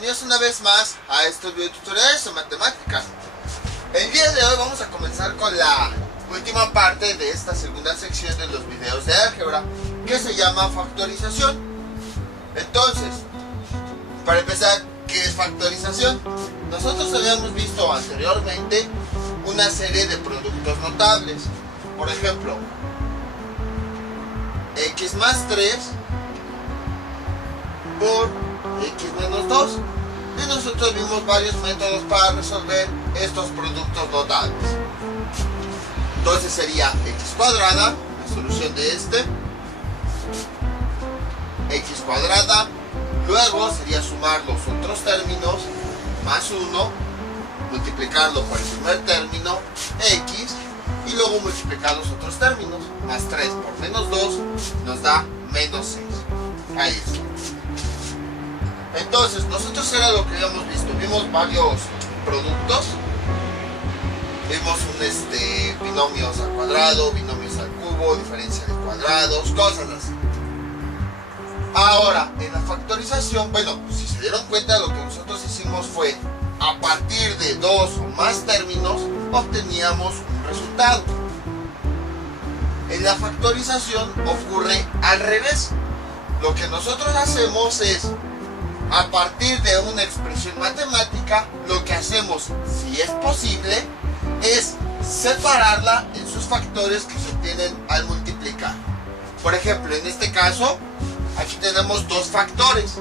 bienvenidos una vez más a estos videotutoriales de matemáticas. El día de hoy vamos a comenzar con la última parte de esta segunda sección de los videos de álgebra, que se llama factorización. Entonces, para empezar, ¿qué es factorización? Nosotros habíamos visto anteriormente una serie de productos notables. Por ejemplo, x más 3 por x menos 2, y nosotros vimos varios métodos para resolver estos productos notables. Entonces sería x cuadrada, la solución de este, x cuadrada, luego sería sumar los otros términos, más 1, multiplicarlo por el primer término, x, y luego multiplicar los otros términos, más 3 por menos 2, nos da menos 6. Ahí está. Entonces, nosotros era lo que habíamos visto. Vimos varios productos. Vimos binomios al cuadrado, binomios al cubo, diferencia de cuadrados, cosas así. Ahora, en la factorización, bueno, si se dieron cuenta, lo que nosotros hicimos fue, a partir de dos o más términos, obteníamos un resultado. En la factorización ocurre al revés. Lo que nosotros hacemos es, a partir de una expresión matemática, lo que hacemos, si es posible, es separarla en sus factores que se obtienen al multiplicar. Por ejemplo, en este caso, aquí tenemos dos factores.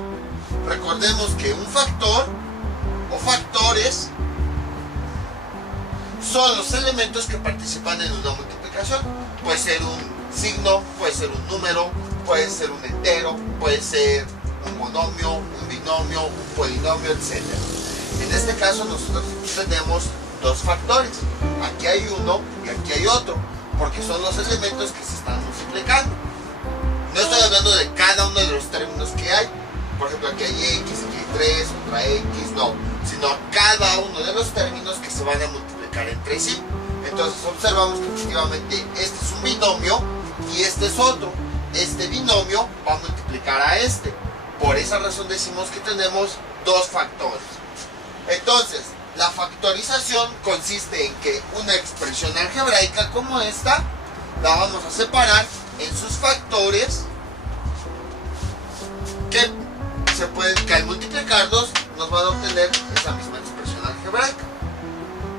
Recordemos que un factor o factores son los elementos que participan en una multiplicación. Puede ser un signo, puede ser un número, puede ser un entero, puede ser un monomio, un binomio, un polinomio, etc. En este caso nosotros tenemos dos factores. Aquí hay uno y aquí hay otro, porque son los elementos que se están multiplicando. No estoy hablando de cada uno de los términos que hay. Por ejemplo, aquí hay x, aquí hay 3, otra x, no. Sino cada uno de los términos que se van a multiplicar entre sí. Entonces observamos que efectivamente este es un binomio y este es otro. Este binomio va a multiplicar a este. Por esa razón decimos que tenemos dos factores. Entonces, la factorización consiste en que una expresión algebraica como esta la vamos a separar en sus factores que al multiplicarlos nos van a obtener esa misma expresión algebraica.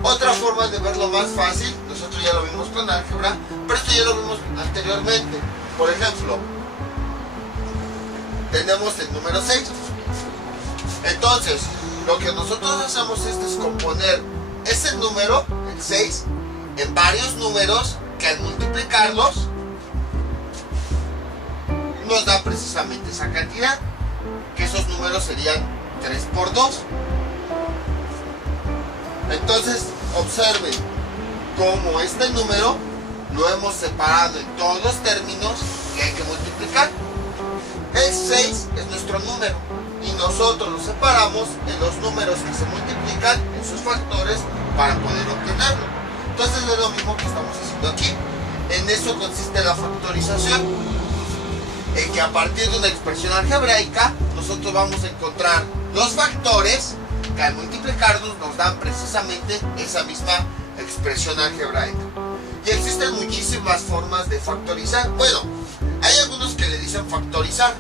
Otra forma de verlo más fácil, nosotros ya lo vimos con álgebra, pero esto ya lo vimos anteriormente. Por ejemplo, tenemos el número 6. Entonces, lo que nosotros hacemos es descomponer ese número, el 6, en varios números que al multiplicarlos nos da precisamente esa cantidad, que esos números serían 3 por 2. Entonces, observen cómo este número lo hemos separado en todos los términos que hay que multiplicar. El 6 es nuestro número y nosotros lo separamos en los números que se multiplican en sus factores para poder obtenerlo. Entonces es lo mismo que estamos haciendo aquí. En eso consiste la factorización, en que a partir de una expresión algebraica nosotros vamos a encontrar los factores que al multiplicarlos nos dan precisamente esa misma expresión algebraica. Y existen muchísimas formas de factorizar. Bueno, hay algunos que le dicen factorizar,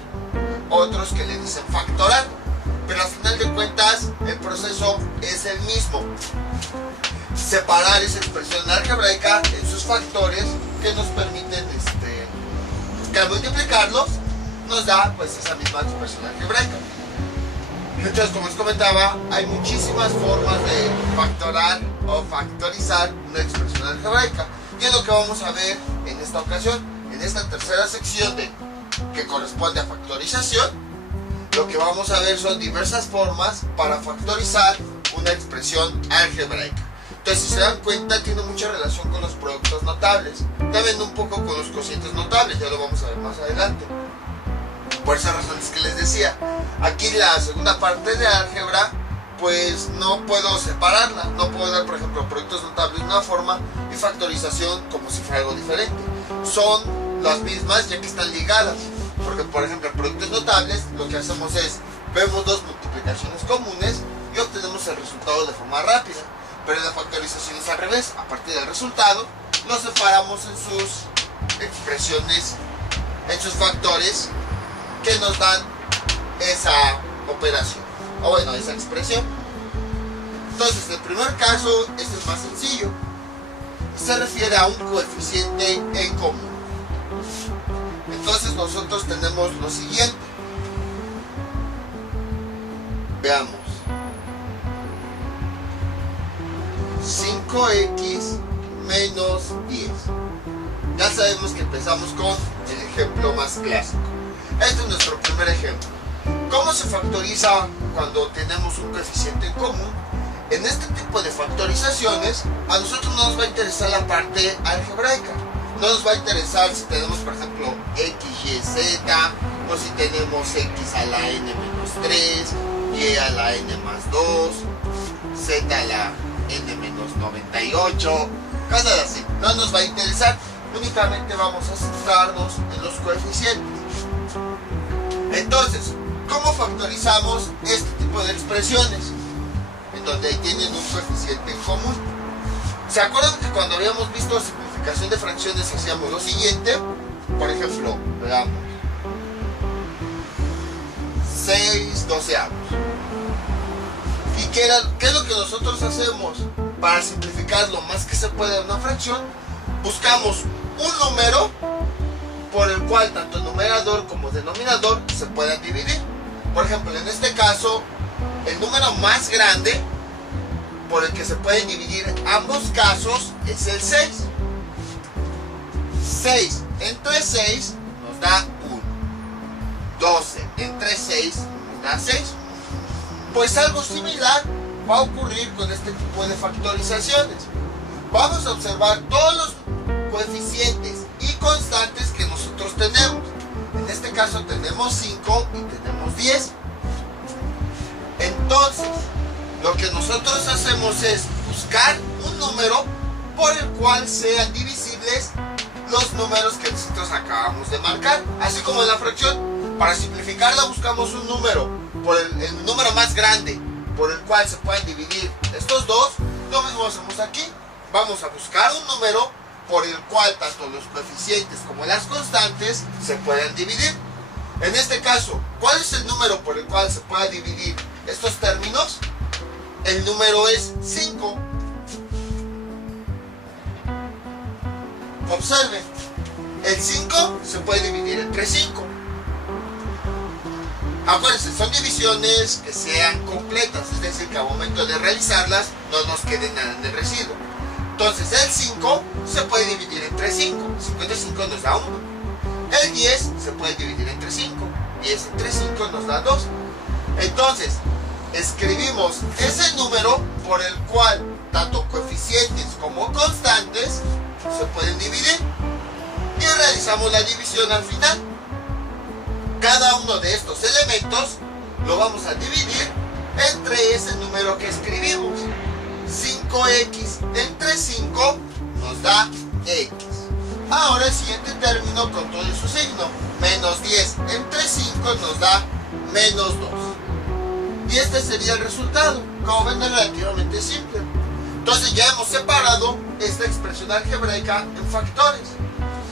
otros que le dicen factorar, pero al final de cuentas el proceso es el mismo. Separar esa expresión algebraica en sus factores que nos permiten que al multiplicarlos nos da pues esa misma expresión algebraica. Entonces, como les comentaba, hay muchísimas formas de factorar o factorizar una expresión algebraica, y es lo que vamos a ver en esta ocasión. En esta tercera sección que corresponde a factorización, lo que vamos a ver son diversas formas para factorizar una expresión algebraica. Entonces, si se dan cuenta, tiene mucha relación con los productos notables, también un poco con los cocientes notables, ya lo vamos a ver más adelante. Por esas razones que les decía, aquí la segunda parte de álgebra, pues no puedo separarla, no puedo dar, por ejemplo, productos notables de una forma y factorización como si fuera algo diferente. Son las mismas ya que están ligadas, porque por ejemplo en productos notables lo que hacemos es Vemos dos multiplicaciones comunes y obtenemos el resultado de forma rápida. Pero en la factorización es al revés. A partir del resultado, lo separamos en sus expresiones, en sus factores que nos dan esa operación, o bueno, esa expresión. Entonces, en el primer caso, este es más sencillo. Se refiere a un coeficiente en común. Entonces, nosotros tenemos lo siguiente. Veamos. 5x menos 10. Ya sabemos que empezamos con el ejemplo más clásico. Este es nuestro primer ejemplo. ¿Cómo se factoriza cuando tenemos un coeficiente en común? En este tipo de factorizaciones, a nosotros no nos va a interesar la parte algebraica. No nos va a interesar si tenemos, por ejemplo, x, y, z, o si tenemos x a la n menos 3, y a la n más 2, z a la n menos 98, cosas así. No nos va a interesar. Únicamente vamos a centrarnos en los coeficientes. Entonces, ¿cómo factorizamos este tipo de expresiones? En donde tienen un coeficiente en común. ¿Se acuerdan que cuando habíamos visto simplificación de fracciones hacíamos lo siguiente? Por ejemplo, veamos 6/12. ¿Y qué es lo que nosotros hacemos para simplificar lo más que se puede una fracción? Buscamos un número por el cual tanto numerador como denominador se puedan dividir. Por ejemplo, en este caso, el número más grande por el que se pueden dividir ambos casos es el 6. 6 entre 6 nos da 1. 12 entre 6 nos da 6. Pues algo similar va a ocurrir con este tipo de factorizaciones. Vamos a observar todos los coeficientes y constantes que nosotros tenemos. En este caso tenemos 5 y tenemos 10. Entonces, lo que nosotros hacemos es buscar un número por el cual sean divisibles los números que nosotros acabamos de marcar. Así como en la fracción, para simplificarla buscamos un número por el número más grande por el cual se pueden dividir estos dos. Lo mismo hacemos aquí. Vamos a buscar un número por el cual tanto los coeficientes como las constantes se puedan dividir. En este caso, ¿cuál es el número por el cual se pueda dividir estos términos? El número es 5. Observen, el 5 se puede dividir entre 5. Acuérdense, son divisiones que sean completas, es decir, que al momento de realizarlas no nos quede nada en el residuo. Entonces el 5 se puede dividir entre 5. 5 entre 5 nos da 1. El 10 se puede dividir entre 5. 10 entre 5 nos da 2. Entonces, escribimos ese número por el cual tanto coeficientes como constantes se pueden dividir. Y realizamos la división al final. Cada uno de estos elementos lo vamos a dividir entre ese número que escribimos. 5x entre 5 nos da x. Ahora el siguiente término con todo su signo. Menos 10 entre 5 nos da menos 2. Y este sería el resultado. Como ven, es relativamente simple. Entonces ya hemos separado esta expresión algebraica en factores.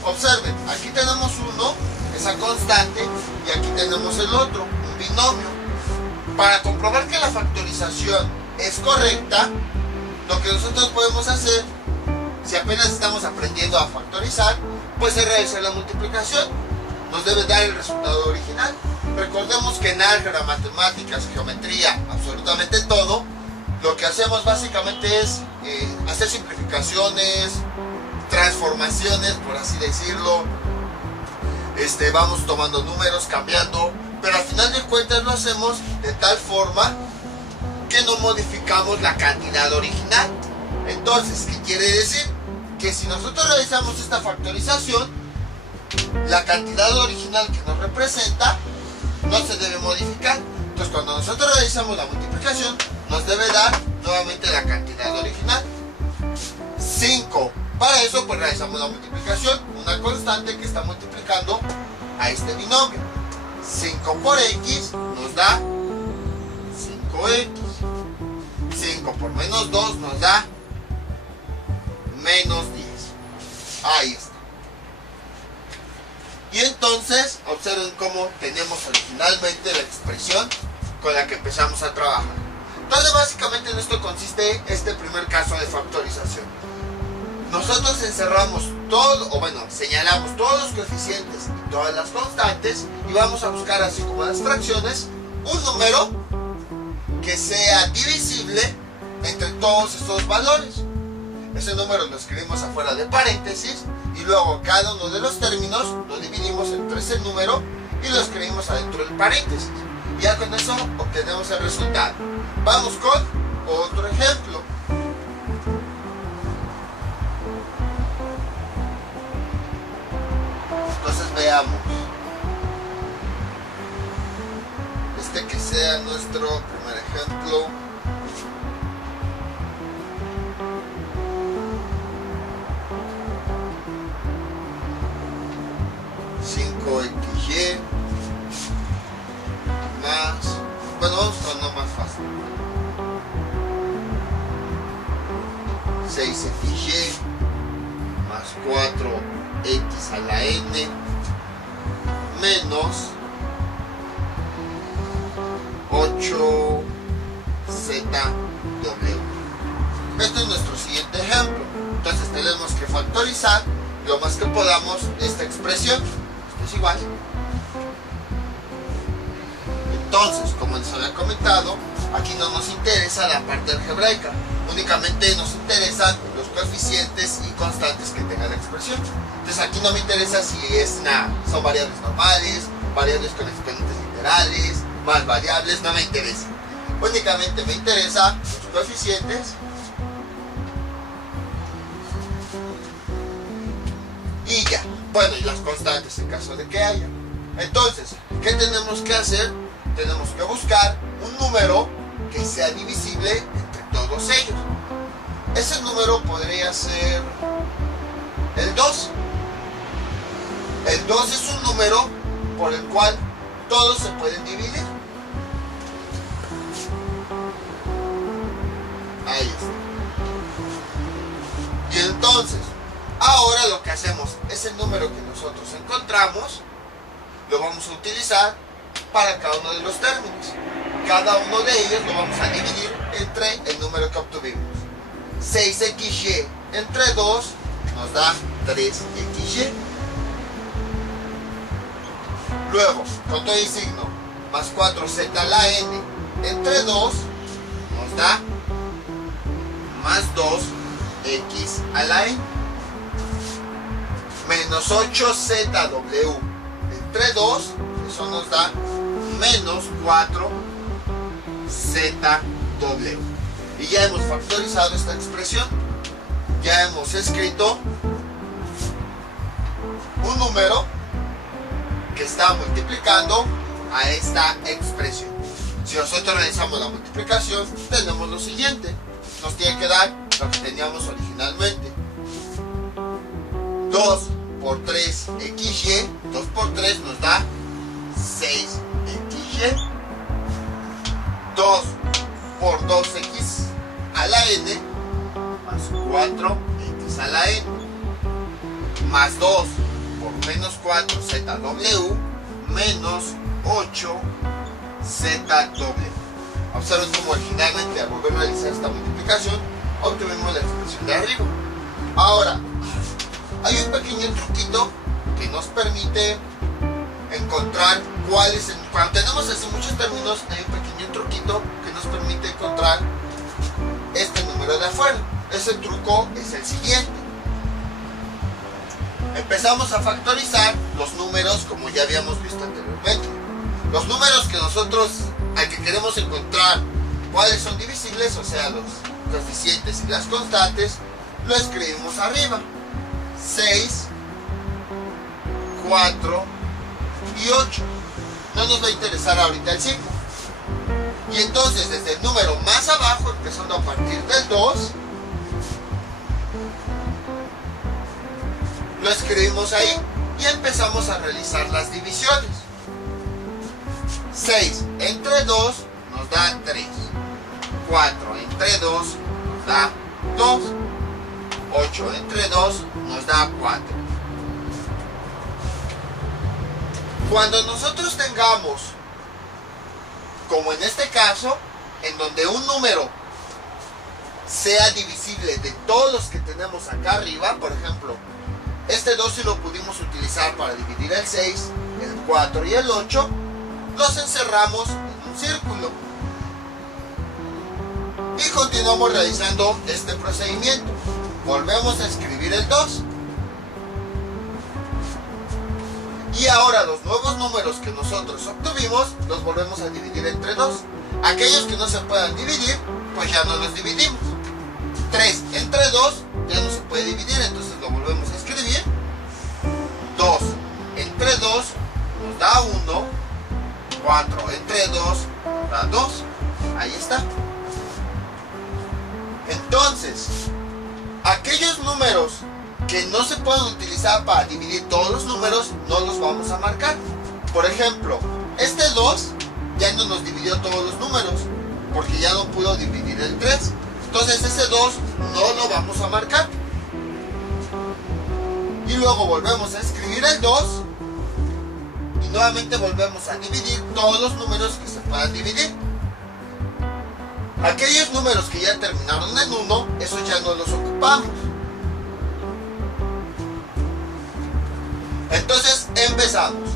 Observen, aquí tenemos uno, esa constante, y aquí tenemos el otro, un binomio. Para comprobar que la factorización es correcta, lo que nosotros podemos hacer, si apenas estamos aprendiendo a factorizar, pues es realizar la multiplicación. Nos debe dar el resultado original. Recordemos que en álgebra, matemáticas, geometría, absolutamente todo, lo que hacemos básicamente es hacer simplificaciones, transformaciones, por así decirlo. Vamos tomando números, cambiando, pero al final de cuentas lo hacemos de tal forma que no modificamos la cantidad original. Entonces, ¿qué quiere decir? Que si nosotros realizamos esta factorización, la cantidad original que nos representa no se debe modificar. Entonces, cuando nosotros realizamos la multiplicación, nos debe dar nuevamente la cantidad original, 5. Para eso, pues realizamos la multiplicación, una constante que está multiplicando a este binomio. 5 por x nos da 5x. 5 por menos 2 nos da menos 10. Ahí está. Y entonces observen cómo tenemos originalmente la expresión con la que empezamos a trabajar. Entonces básicamente en esto consiste este primer caso de factorización. Nosotros encerramos todo, o bueno, señalamos todos los coeficientes y todas las constantes y vamos a buscar, así como las fracciones, un número que sea divisible entre todos estos valores. Ese número lo escribimos afuera de paréntesis y luego cada uno de los términos lo dividimos entre ese número y lo escribimos adentro del paréntesis. Ya con eso obtenemos el resultado. Vamos con otro ejemplo. Entonces veamos. Este que sea nuestro primer ejemplo. XY más, bueno, vamos con uno más fácil, 6XY más 4X a la N menos 8ZW. Este es nuestro siguiente ejemplo. Entonces tenemos que factorizar lo más que podamos esta expresión. Es igual. Entonces, como les había comentado, aquí no nos interesa la parte algebraica, únicamente nos interesan los coeficientes y constantes que tenga la expresión. Entonces aquí no me interesa si son variables normales, variables con exponentes literales, más variables, no me interesa. Únicamente me interesa los coeficientes y ya. Bueno, y las constantes en caso de que haya. Entonces, ¿qué tenemos que hacer? Tenemos que buscar un número que sea divisible entre todos ellos. Ese número podría ser el 2. El 2 es un número por el cual todos se pueden dividir. Ahí está. Y entonces, ahora lo que hacemos es el número que nosotros encontramos, lo vamos a utilizar para cada uno de los términos. Cada uno de ellos lo vamos a dividir entre el número que obtuvimos. 6XY entre 2 nos da 3XY. Luego, con todo y signo, más 4Z a la N entre 2 nos da más 2X a la N. Menos 8ZW entre 2, eso nos da menos 4ZW. Y ya hemos factorizado esta expresión. Ya hemos escrito un número que está multiplicando a esta expresión. Si nosotros realizamos la multiplicación, tenemos lo siguiente. Nos tiene que dar lo que teníamos originalmente. 2 por 3XY, 2 por 3 nos da 6XY. 2 por 2X a la N más 4X a la N más 2 por menos 4ZW menos 8ZW. Observen cómo originalmente, al volver a realizar esta multiplicación, obtuvimos la expresión de arriba. Ahora, hay un pequeño truquito que nos permite encontrar cuáles, cuando tenemos así muchos términos, hay un pequeño truquito que nos permite encontrar este número de afuera. Ese truco es el siguiente. Empezamos a factorizar los números como ya habíamos visto anteriormente. Los números que nosotros, al que queremos encontrar cuáles son divisibles, o sea, los coeficientes y las constantes, lo escribimos arriba. 6, 4 y 8. No nos va a interesar ahorita el 5. Y entonces desde el número más abajo, empezando a partir del 2, lo escribimos ahí y empezamos a realizar las divisiones. 6 entre 2 nos da 3. 4 entre 2 nos da 2. 8 entre 2 nos da 4. Cuando nosotros tengamos, como en este caso, en donde un número sea divisible de todos los que tenemos acá arriba, por ejemplo, este 2 si lo pudimos utilizar para dividir el 6, el 4 y el 8, los encerramos en un círculo. Y continuamos realizando este procedimiento. Volvemos a escribir el 2. Y ahora los nuevos números que nosotros obtuvimos los volvemos a dividir entre 2. Aquellos que no se puedan dividir, pues ya no los dividimos. 3 entre 2 ya no se puede dividir, entonces lo volvemos a escribir. 2 entre 2 nos da 1. 4 entre 2 nos da 2. Ahí está. Entonces, aquellos números que no se pueden utilizar para dividir todos los números, no los vamos a marcar. Por ejemplo, este 2 ya no nos dividió todos los números, porque ya no pudo dividir el 3. Entonces ese 2 no lo vamos a marcar. Y luego volvemos a escribir el 2 y nuevamente volvemos a dividir todos los números que se puedan dividir. Aquellos números que ya terminaron en 1, esos ya no los ocupamos. Entonces empezamos.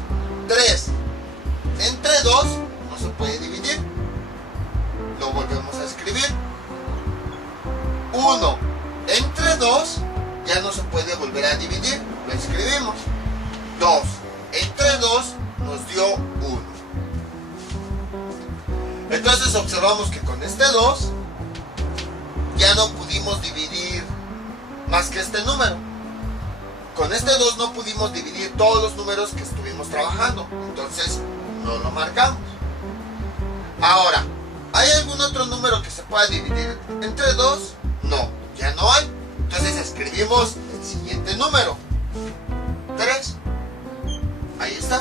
3 entre 2 no se puede dividir. Lo volvemos a escribir. 1 entre 2 ya no se puede volver a dividir. Lo escribimos. 2 entre 2 nos dio 1. Entonces observamos que con este 2 ya no pudimos dividir más que este número. Con este 2 no pudimos dividir todos los números que estuvimos trabajando, entonces no lo marcamos. Ahora, ¿hay algún otro número que se pueda dividir entre 2? No, ya no hay. Entonces escribimos el siguiente número, 3. Ahí está.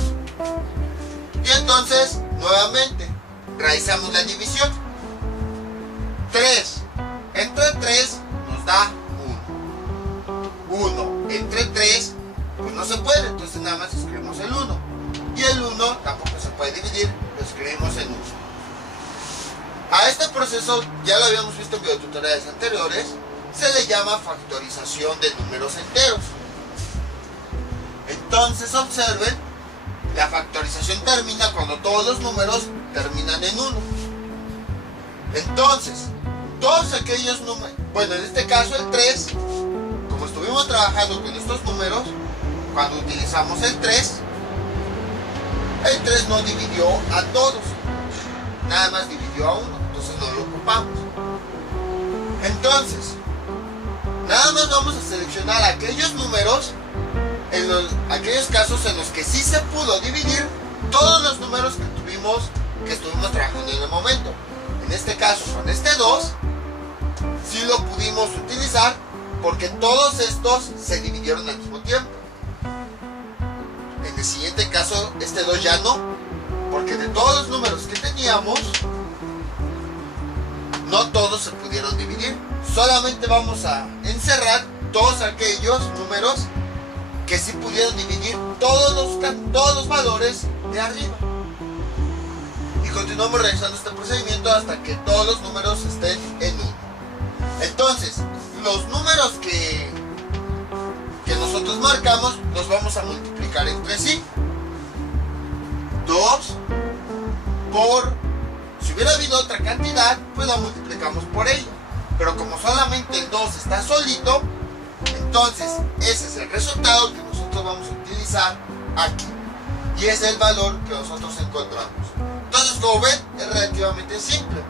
Y entonces, nuevamente, realizamos la división. 3 entre 3 nos da 1. 1 entre 3 pues no se puede, entonces nada más escribimos el 1. Y el 1 tampoco se puede dividir, lo escribimos en 1. A este proceso, ya lo habíamos visto en videotutoriales anteriores, se le llama factorización de números enteros. Entonces observen, la factorización termina cuando todos los números terminan en 1. Entonces, todos aquellos números, bueno, en este caso el 3, como estuvimos trabajando con estos números, cuando utilizamos el 3 no dividió a todos, nada más dividió a 1, entonces no lo ocupamos. Entonces, nada más vamos a seleccionar aquellos números, aquellos casos en los que sí se pudo dividir todos los números que estuvimos trabajando en el momento. En este caso, con este 2, sí lo pudimos utilizar porque todos estos se dividieron al mismo tiempo. En el siguiente caso, este 2 ya no, porque de todos los números que teníamos, no todos se pudieron dividir. Solamente vamos a encerrar todos aquellos números que sí pudieron dividir todos los valores de arriba. Y continuamos realizando este procedimiento hasta que todos los números estén en 1. Entonces, los números que nosotros marcamos los vamos a multiplicar entre sí. 2 por, si hubiera habido otra cantidad, pues la multiplicamos por ella. Pero como solamente el 2 está solito, entonces ese es el resultado que nosotros vamos a utilizar aquí. Y ese es el valor que nosotros encontramos. Entonces, como ven, es relativamente simple.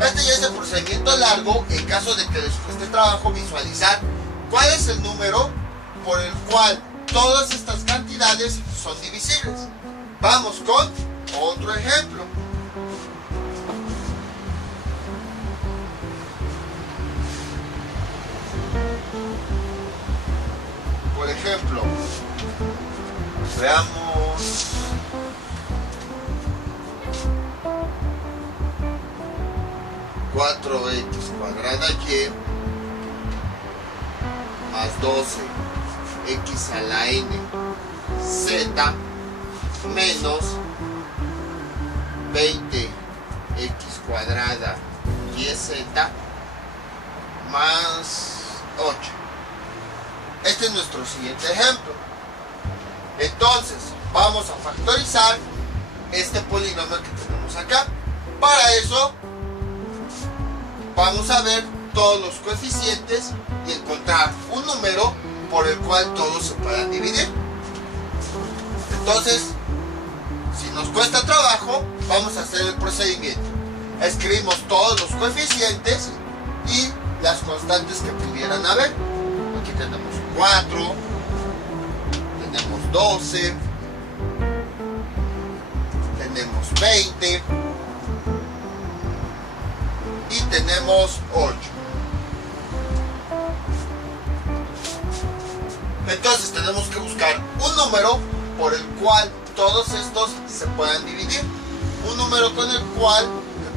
Este ya es el procedimiento largo en caso de que les cueste trabajo visualizar cuál es el número por el cual todas estas cantidades son divisibles. Vamos con otro ejemplo. Por ejemplo, veamos. 4x cuadrada y más 12x a la n z menos 20x cuadrada y z más 8. Este es nuestro siguiente ejemplo. Entonces vamos a factorizar este polinomio que tenemos acá. Para eso vamos a ver todos los coeficientes y encontrar un número por el cual todos se puedan dividir. Entonces, si nos cuesta trabajo, vamos a hacer el procedimiento. Escribimos todos los coeficientes y las constantes que pudieran haber. Aquí tenemos 4, tenemos 12, tenemos 20 y tenemos 8. Entonces tenemos que buscar un número por el cual todos estos se puedan dividir. Un número con el cual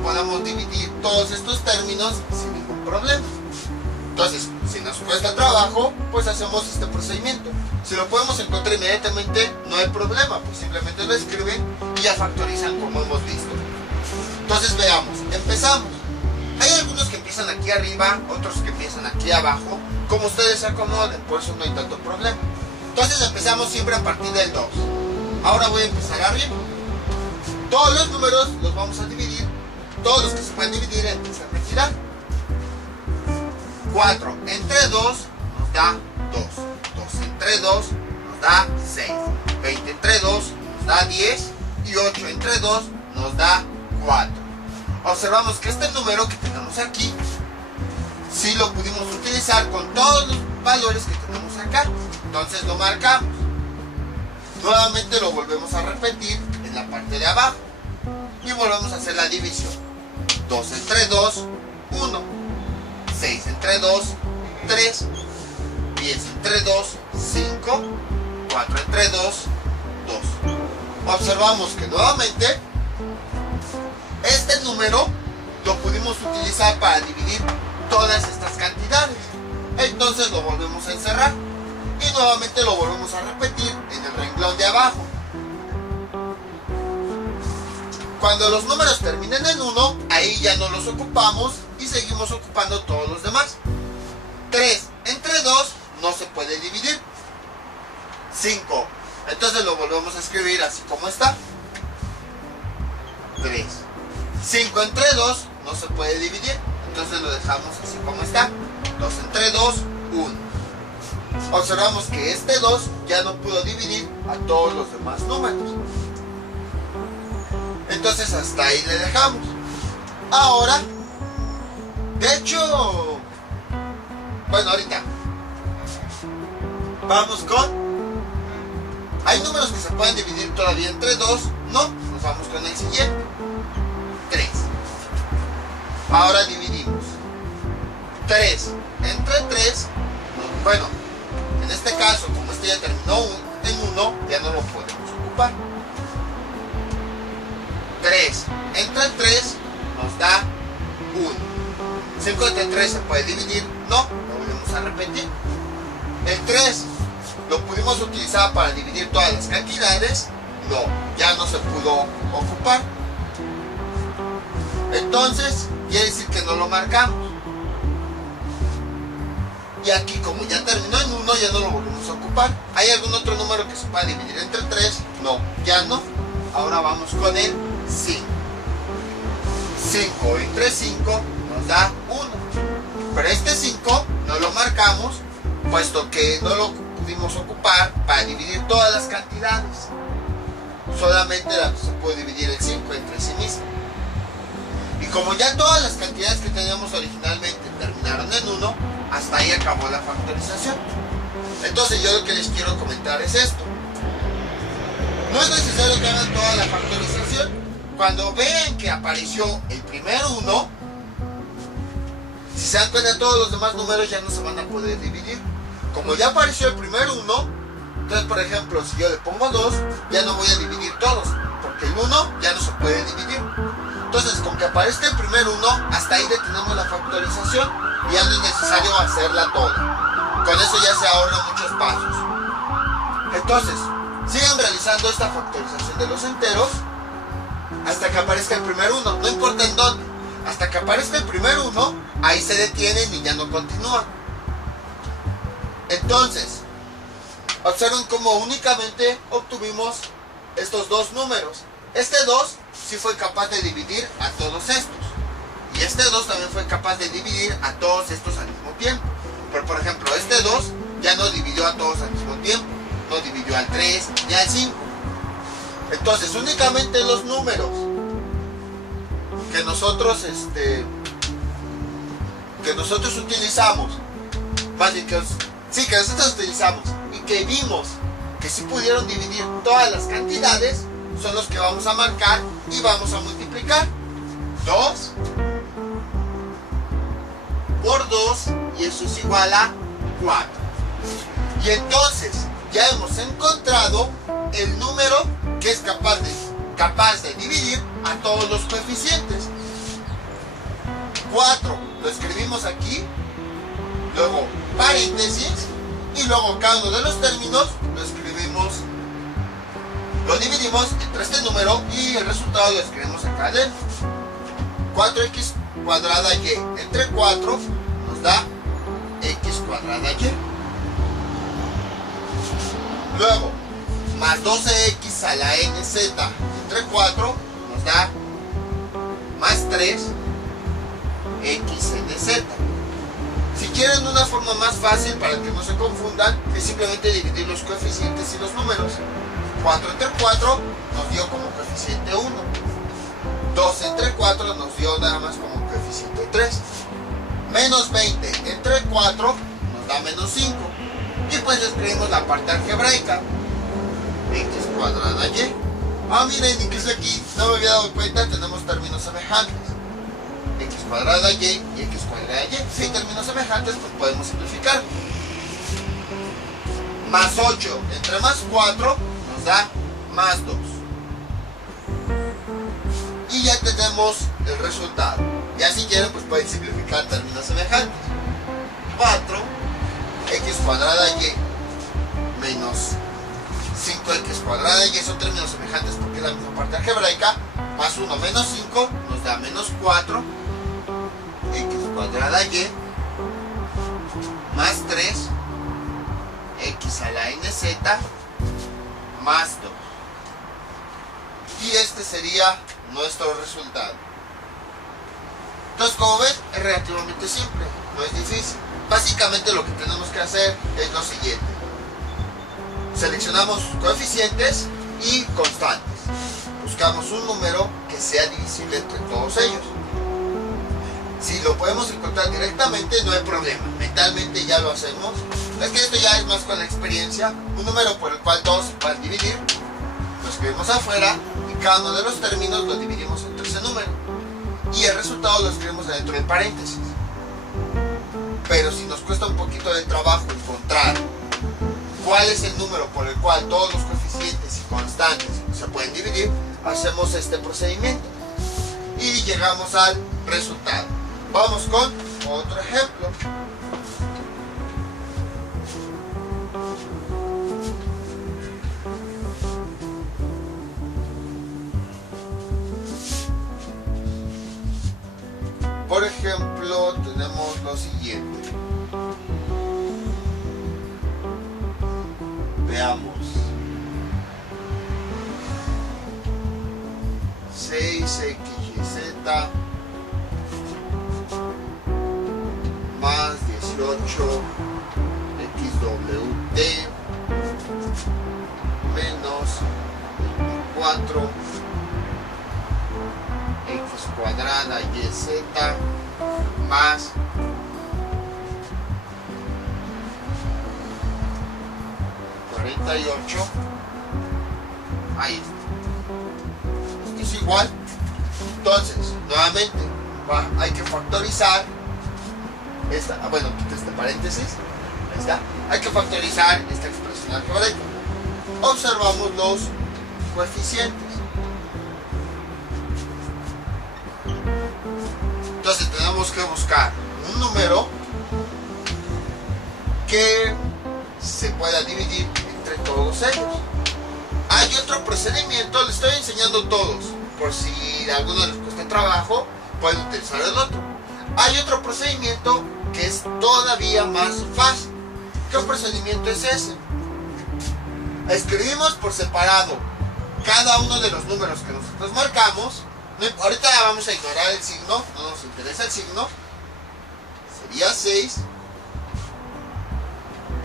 podamos dividir todos estos términos sin ningún problema. Entonces, si nos cuesta trabajo, pues hacemos este procedimiento. Si lo podemos encontrar inmediatamente, no hay problema, pues simplemente lo escriben y ya factorizan como hemos visto. Entonces veamos, empezamos. Hay algunos que empiezan aquí arriba, otros que empiezan aquí abajo, como ustedes se acomoden, por eso no hay tanto problema. Entonces empezamos siempre a partir del 2. Ahora voy a empezar arriba. Todos los números los vamos a dividir, todos los que se pueden dividir empiezan a retirar. 4 entre 2 nos da 2. 2 entre 2 nos da 6. 20 entre 2 nos da 10. Y 8 entre 2 nos da 4. Observamos que este número que tenemos aquí, sí lo pudimos utilizar con todos los valores que tenemos acá. Entonces lo marcamos. Nuevamente lo volvemos a repetir en la parte de abajo. Y volvemos a hacer la división. 2 entre 2, 1. 6 entre 2, 3. 10 entre 2, 5. 4 entre 2, 2. Observamos que nuevamente este número lo pudimos utilizar para dividir todas estas cantidades. Entonces lo volvemos a encerrar y nuevamente lo volvemos a repetir en el renglón de abajo. Cuando los números terminen en 1, ahí ya no los ocupamos y seguimos ocupando todos los demás. 3 entre 2 no se puede dividir. 5. Entonces lo volvemos a escribir así como está. 3. 5 entre 2 no se puede dividir. Entonces lo dejamos así como está. 2 entre 2, 1. Observamos que este 2 ya no pudo dividir a todos los demás números. Entonces hasta ahí le dejamos. Ahora, de hecho, bueno, ahorita vamos con... Hay números que se pueden dividir todavía entre 2. No, nos vamos con el siguiente. 3. Ahora dividimos 3 entre 3. Bueno, en este caso, como este ya terminó en 1, ya no lo podemos ocupar. 3 entre 3 nos da 1. 5 entre 3 se puede dividir. No, lo volvemos a repetir. El 3 lo pudimos utilizar para dividir todas las cantidades. No, ya no se pudo ocupar. Entonces quiere decir que no lo marcamos. Y aquí, como ya terminó en 1, ya no lo volvemos a ocupar. ¿Hay algún otro número que se pueda dividir entre 3? No, ya no. Ahora vamos con el 5. 5 entre 5 nos da 1. Pero este 5 no lo marcamos, puesto que no lo pudimos ocupar para dividir todas las cantidades. Solamente se puede dividir el 5 entre sí mismo. Y como ya todas las cantidades que teníamos originalmente terminaron en 1, hasta ahí acabó la factorización. Entonces yo lo que les quiero comentar es esto. No es necesario que hagan toda la factorización. Cuando vean que apareció el primer 1, si se dan cuenta, todos los demás números ya no se van a poder dividir. Como ya apareció el primer 1, entonces por ejemplo, si yo le pongo 2, ya no voy a dividir todos, porque el 1 ya no se puede dividir. Entonces, con que aparezca el primer 1, hasta ahí detenemos la factorización y ya no es necesario hacerla toda. Con eso ya se ahorran muchos pasos. Entonces, sigan realizando esta factorización de los enteros hasta que aparezca el primer 1, no importa en dónde. Hasta que aparezca el primer 1, ahí se detienen y ya no continúan. Entonces, observen cómo únicamente obtuvimos estos dos números. Este 2 sí fue capaz de dividir a todos estos. Y este 2 también fue capaz de dividir a todos estos al mismo tiempo. Pero por ejemplo, este 2 ya no dividió a todos al mismo tiempo. No dividió al 3 ni al 5. Entonces, únicamente los números que nosotros utilizamos, más bien que nosotros utilizamos y que vimos que sí pudieron dividir todas las cantidades, son los que vamos a marcar y vamos a multiplicar. 2 por 2, y eso es igual a 4. Y entonces ya hemos encontrado el número que es capaz de dividir a todos los coeficientes. 4 lo escribimos aquí, luego paréntesis, y luego cada uno de los términos lo dividimos entre este número y el resultado lo escribimos acá adentro. 4x cuadrada y entre 4 nos da x cuadrada y. Luego, más 12x a la nz entre 4 nos da más 3 x nz. Si quieren una forma más fácil para que no se confundan, es simplemente dividir los coeficientes y los números. 4 entre 4 nos dio como coeficiente 1. 2 entre 4 nos dio nada más como coeficiente 3. Menos 20 entre 4 nos da menos 5. Y pues le escribimos la parte algebraica. X cuadrada y. Miren, incluso aquí no me había dado cuenta, tenemos términos semejantes. X cuadrada y x cuadrada y. Si hay términos semejantes, pues podemos simplificar. Más 8 entre más 4 nos da más 2. Y ya tenemos el resultado. Ya si quieren, pues pueden simplificar términos semejantes. 4 x cuadrada y menos 5x cuadrada y son términos semejantes porque es la misma parte algebraica. Más 1 menos 5 nos da menos 4 x cuadrada y más 3 x a la nz más 2. Y este sería nuestro resultado. Entonces, como ven, es relativamente simple, no es difícil. Básicamente lo que tenemos que hacer es lo siguiente: seleccionamos coeficientes y constantes, buscamos un número que sea divisible entre todos ellos. Si lo podemos encontrar directamente, no hay problema, mentalmente ya lo hacemos. Es que esto ya es más con la experiencia. Un número por el cual todos se pueden dividir, lo escribimos afuera y cada uno de los términos lo dividimos entre ese número y el resultado lo escribimos dentro del paréntesis. Pero si nos cuesta un poquito de trabajo encontrar cuál es el número por el cual todos los coeficientes y constantes se pueden dividir, hacemos este procedimiento y llegamos al resultado. Vamos con otro ejemplo. Por ejemplo, tenemos lo siguiente. Veamos. 6xyz más 18xwt menos 24 x cuadrada yz más 48. Ahí está. Esto es igual. Entonces, nuevamente, hay que factorizar esta. Bueno, quita este paréntesis. Ahí está. Hay que factorizar esta expresión algebraica. Observamos los coeficientes. tenemos que buscar un número que se pueda dividir entre todos ellos. Hay otro procedimiento, les estoy enseñando todos, por si a alguno les cuesta trabajo, pueden utilizar el otro. Hay otro procedimiento que es todavía más fácil. ¿Qué procedimiento es ese? Escribimos por separado cada uno de los números que nosotros marcamos. Ahorita vamos a ignorar el signo, no nos interesa el signo. Sería 6,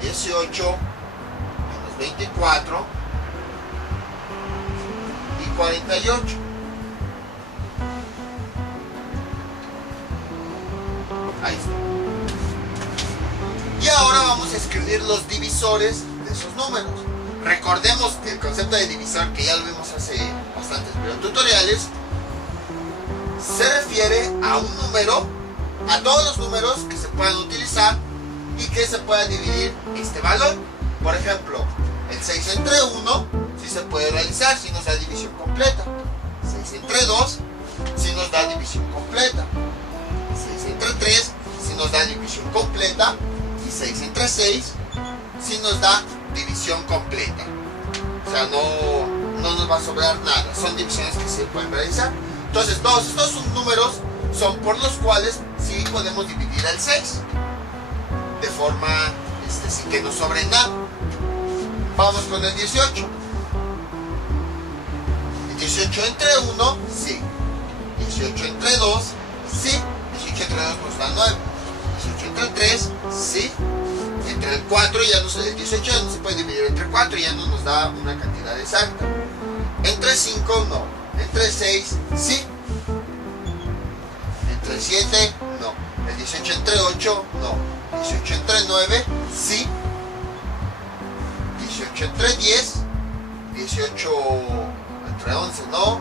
18, menos 24 y 48. Ahí está. Y ahora vamos a escribir los divisores de esos números. Recordemos que el concepto de divisor, que ya lo vimos hace bastantes tutoriales, se refiere a un número, a todos los números que se puedan utilizar y que se pueda dividir este valor. Por ejemplo, el 6 entre 1 sí se puede realizar si nos da división completa. 6 entre 2 sí nos da división completa. 6 entre 3 sí nos da división completa. Y 6 entre 6 sí nos da división completa. O sea, no nos va a sobrar nada. Son divisiones que se pueden realizar. Entonces, todos estos números son por los cuales sí podemos dividir el 6 de forma sin que nos sobre nada. Vamos con el 18. El 18 entre 1, sí. 18 entre 2, sí. 18 entre 2 nos da 9. 18 entre 3, sí. Entre el 4 ya no se, el 18 ya no se puede dividir entre 4, ya no nos da una cantidad exacta. Entre 5 no. Entre 6 sí. Entre 7 no. El 18 entre 8 no. 18 entre 9 sí. 18 entre 10. 18 entre 11 no.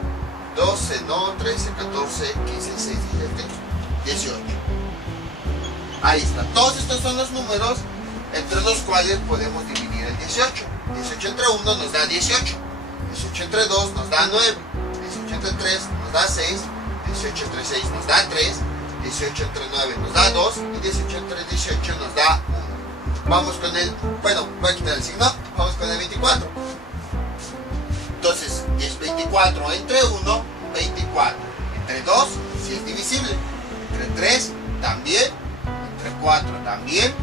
12 no. 13, 14, 15, 16, 17, 18. Ahí está. Todos estos son los números entre los cuales podemos dividir el 18. 18 entre 1 nos da 18. 18 entre 2 nos da 9. 18 entre 3 nos da 6. 18 entre 6 nos da 3. 18 entre 9 nos da 2. Y 18 entre 18 nos da 1. Vamos con el... Bueno, voy a quitar el signo. Vamos con el 24. Entonces, 24 entre 1, 24. Entre 2, si es divisible. Entre 3, también. Entre 4, también.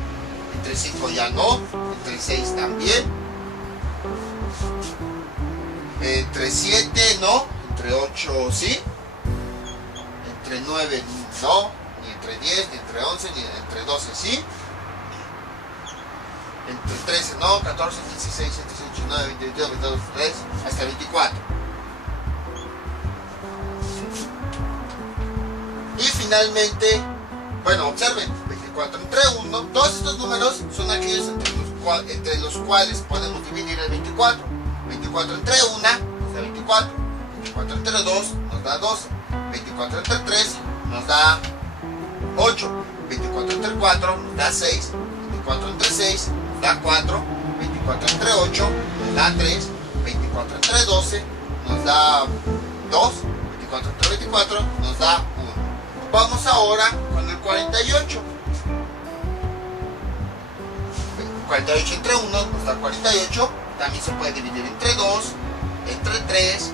Entre 5 ya no. Entre 6 también. Entre 7 no. Entre 8 sí. Entre 9 no. Ni entre 10, ni entre 11, ni entre 12 sí. Entre 13 no. 14, 15, 16, 17, 18, 19, 20, 22, 22, 23, hasta 24. Y finalmente, bueno, observen, 24 entre 1, todos estos números son aquellos entre los cuales podemos dividir el 24. 24 entre 1 nos da 24, 24 entre 2 nos da 12, 24 entre 3 nos da 8, 24 entre 4 nos da 6, 24 entre 6 nos da 4, 24 entre 8 nos da 3, 24 entre 12 nos da 2, 24 entre 24 nos da 1. Vamos ahora con el 48. 48 entre 1 nos da 48. También se puede dividir entre 2, entre 3,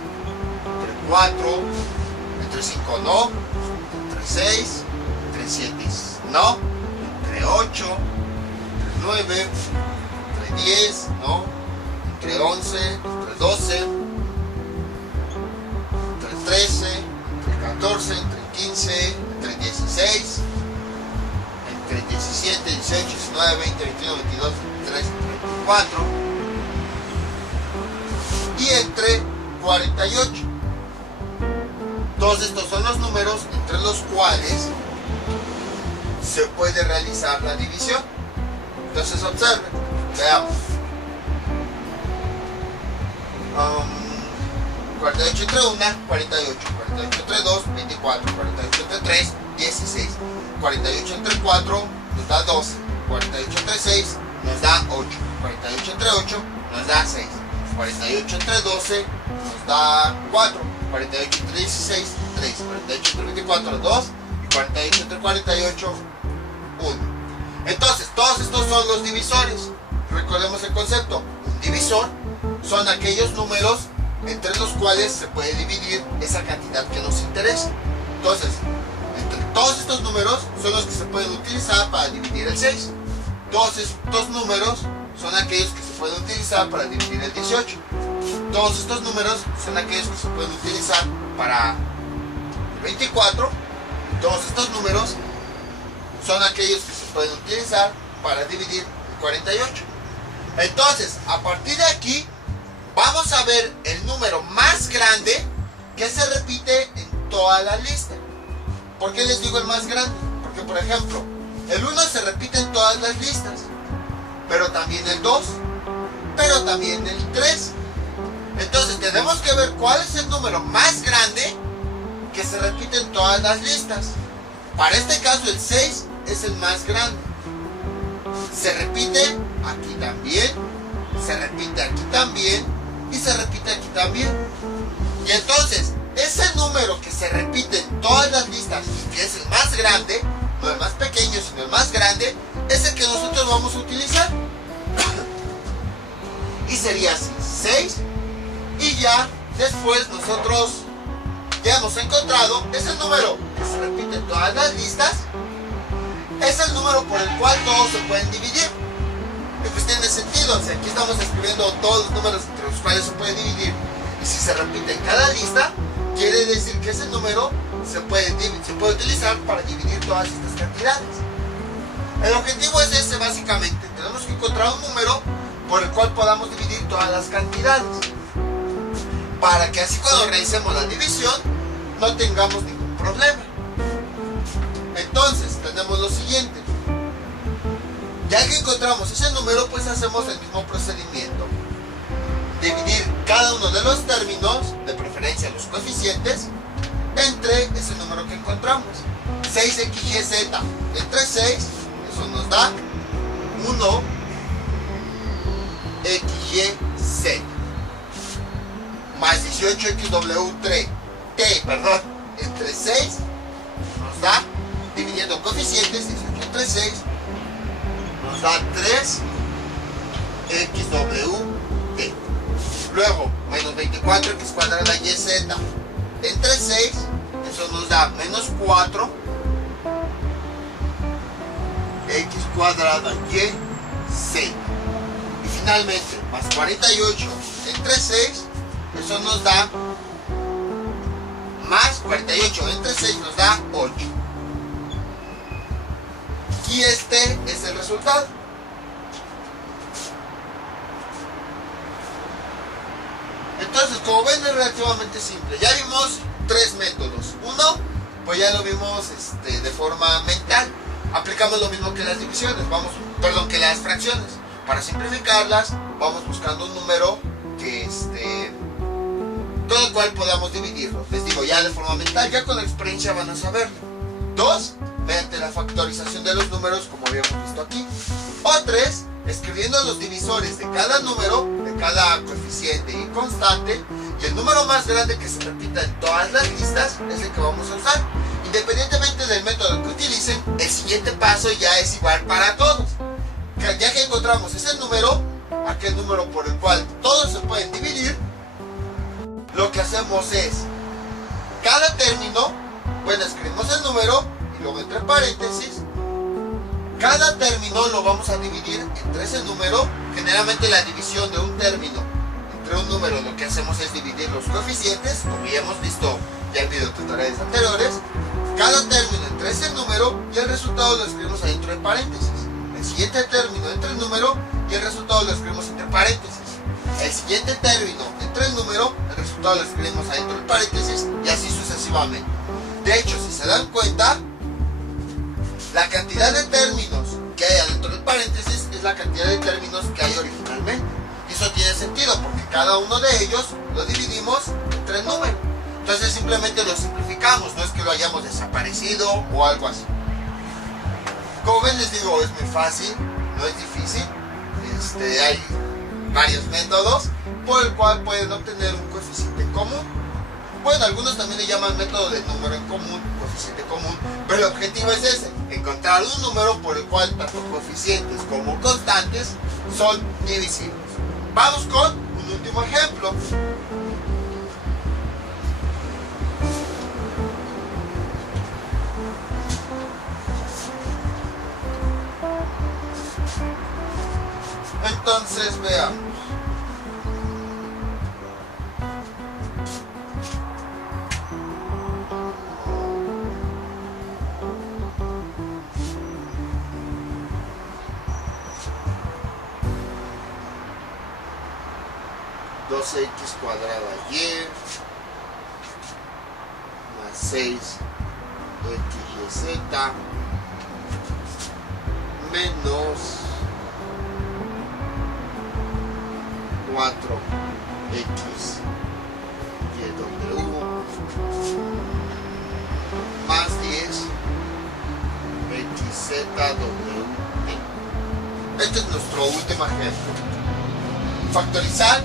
entre 4, entre 5 no, entre 6, entre 7 no, entre 8, entre 9, entre 10 no, entre 11, entre 12, entre 13, entre 14, entre 15, entre 16, entre 17, 18, 19, 20, 21, 22, 23, 24 y entre 48. Todos estos son los números entre los cuales se puede realizar la división. Entonces observen, veamos. 48 entre 1, 48, 48 entre 2, 24, 48 entre 3, 16, 48 entre 4 nos da 12, 48 entre 6 nos da 8, 48 entre 8 nos da 6, 48 entre 12 nos da 4, 48 entre 16, 3, 48 entre 24, 2 y 48 entre 48, 1. Entonces, todos estos son los divisores. Recordemos el concepto. Un divisor son aquellos números entre los cuales se puede dividir esa cantidad que nos interesa. Entonces, entre todos estos números son los que se pueden utilizar para dividir el 6. Todos estos números son aquellos que se pueden utilizar para dividir el 18. Todos estos números son aquellos que se pueden utilizar para el 24. Y todos estos números son aquellos que se pueden utilizar para dividir el 48. Entonces, a partir de aquí, vamos a ver el número más grande que se repite en toda la lista. ¿Por qué les digo el más grande? Porque, por ejemplo, el 1 se repite en todas las listas, pero también el 2, pero también el 3. Entonces, tenemos que ver cuál es el número más grande que se repite en todas las listas. Para este caso, el 6 es el más grande. Se repite aquí también, se repite aquí también y se repite aquí también. Y entonces, ese número que se repite en todas las listas y que es el más grande, no el más pequeño sino el más grande, es el que nosotros vamos a utilizar. Y sería así, 6. Y ya después nosotros ya hemos encontrado ese número que se repite en todas las listas. Es el número por el cual todos se pueden dividir. Y pues tiene sentido, si aquí estamos escribiendo todos los números entre los cuales se puede dividir, y si se repite en cada lista, quiere decir que ese número se puede utilizar para dividir todas estas cantidades. El objetivo es ese básicamente. Tenemos que encontrar un número por el cual podamos dividir todas las cantidades, para que así cuando realicemos la división no tengamos ningún problema. Entonces tenemos lo siguiente. Ya que encontramos ese número, pues hacemos el mismo procedimiento. Dividir cada uno de los términos, de preferencia los coeficientes, entre ese número que encontramos. 6xyz entre 6, eso nos da 1xyz. Más 18xw entre 6, nos da, dividiendo coeficientes, 18 entre 6, nos da 3xwt. Luego, menos 24x cuadrada yz entre 6, eso nos da menos 4x cuadrada yz. Y finalmente, más 48 entre 6, eso nos da más 48 entre 6 nos da 8. Y este es el resultado. Entonces, como ven, es relativamente simple. Ya vimos 3 métodos. Uno, pues ya lo vimos de forma mental. Aplicamos lo mismo que las divisiones, que las fracciones. Para simplificarlas, vamos buscando un número que todo el cual podamos dividirlo. Les digo, ya de forma mental, ya con la experiencia van a saberlo. 2, mediante la factorización de los números, como habíamos visto aquí. O 3, escribiendo los divisores de cada número, de cada coeficiente y constante, y el número más grande que se repita en todas las listas es el que vamos a usar. Independientemente del método que utilicen, el siguiente paso ya es igual para todos. Ya que encontramos ese número, aquel número por el cual todos se pueden dividir, lo que hacemos es, cada término, escribimos el número y luego entre paréntesis, cada término lo vamos a dividir entre ese número. Generalmente la división de un término entre un número, lo que hacemos es dividir los coeficientes, como ya hemos visto ya en videotutoriales anteriores. Cada término entre ese número y el resultado lo escribimos adentro de paréntesis. El siguiente término entre el número y el resultado lo escribimos entre paréntesis. El siguiente término entre el número, el resultado lo escribimos adentro de paréntesis, y así sucesivamente. De hecho, si se dan cuenta, la cantidad de términos que hay adentro del paréntesis es la cantidad de términos que hay originalmente. Y eso tiene sentido porque cada uno de ellos lo dividimos entre el número. Entonces simplemente lo simplificamos, no es que lo hayamos desaparecido o algo así. Como ven, les digo, es muy fácil, no es difícil. Hay varios métodos por el cual pueden obtener un coeficiente común. Bueno, algunos también le llaman método de número en común, coeficiente común, pero el objetivo es ese, encontrar un número por el cual tanto coeficientes como constantes son divisibles. Vamos con un último ejemplo. Entonces veamos. X cuadrada y más 6xyz menos 4xyw más 10xzw. Este es nuestro último ejemplo. Factorizar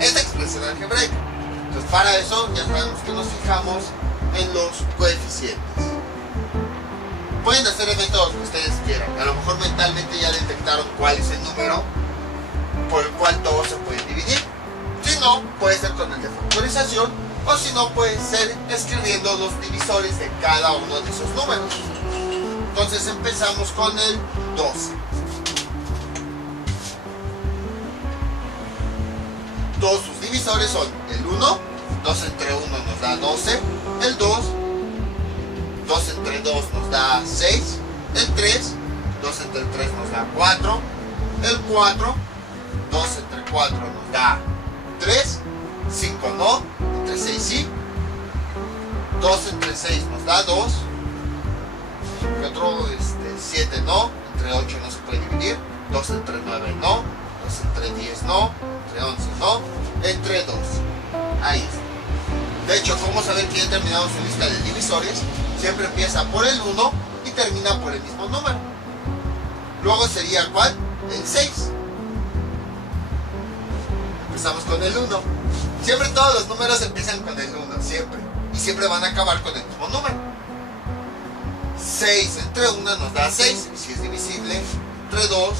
esta expresión algebraica. Entonces, para eso ya sabemos que nos fijamos en los coeficientes. Pueden hacer el método que ustedes quieran. A lo mejor mentalmente ya detectaron cuál es el número por el cual todos se pueden dividir. Si no, puede ser con el de factorización, o si no, puede ser escribiendo los divisores de cada uno de esos números. Entonces empezamos con el 12. Todos sus divisores son el 1, 2 entre 1 nos da 12, el 2, 2 entre 2 nos da 6, el 3, 2 entre 3 nos da 4, el 4, 2 entre 4 nos da 3, 5 no, entre 6 sí, 2 entre 6 nos da 2, el otro 7 no, entre 8 no se puede dividir, 2 entre 9 no, 2 entre 10 no, entre 11 no, entre 2. Ahí está. De hecho, ¿cómo saber que ya terminado su lista de divisores? Siempre empieza por el 1 y termina por el mismo número. Luego sería ¿cuál? El 6. Empezamos con el 1. Siempre todos los números empiezan con el 1, siempre. Y siempre van a acabar con el mismo número. 6 entre 1 nos da 6, si es divisible. Entre 2,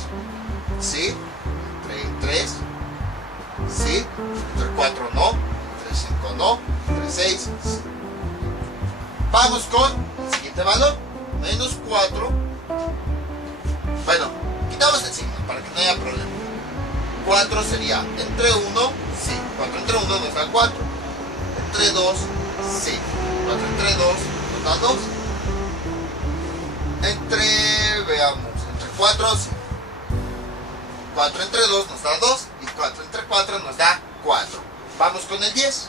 sí. Entre 3, sí. Entre 4 no. Entre 5 no. Entre 6, sí. Vamos con el siguiente valor. Menos 4. Bueno, quitamos el signo para que no haya problema. 4 sería entre 1, sí. 4 entre 1 nos da 4. Entre 2, sí. 4 entre 2 nos da 2. Entre 4, sí. 4 entre 2 nos da 2. Y 4 entre 4 nos da 4. Vamos con el 10.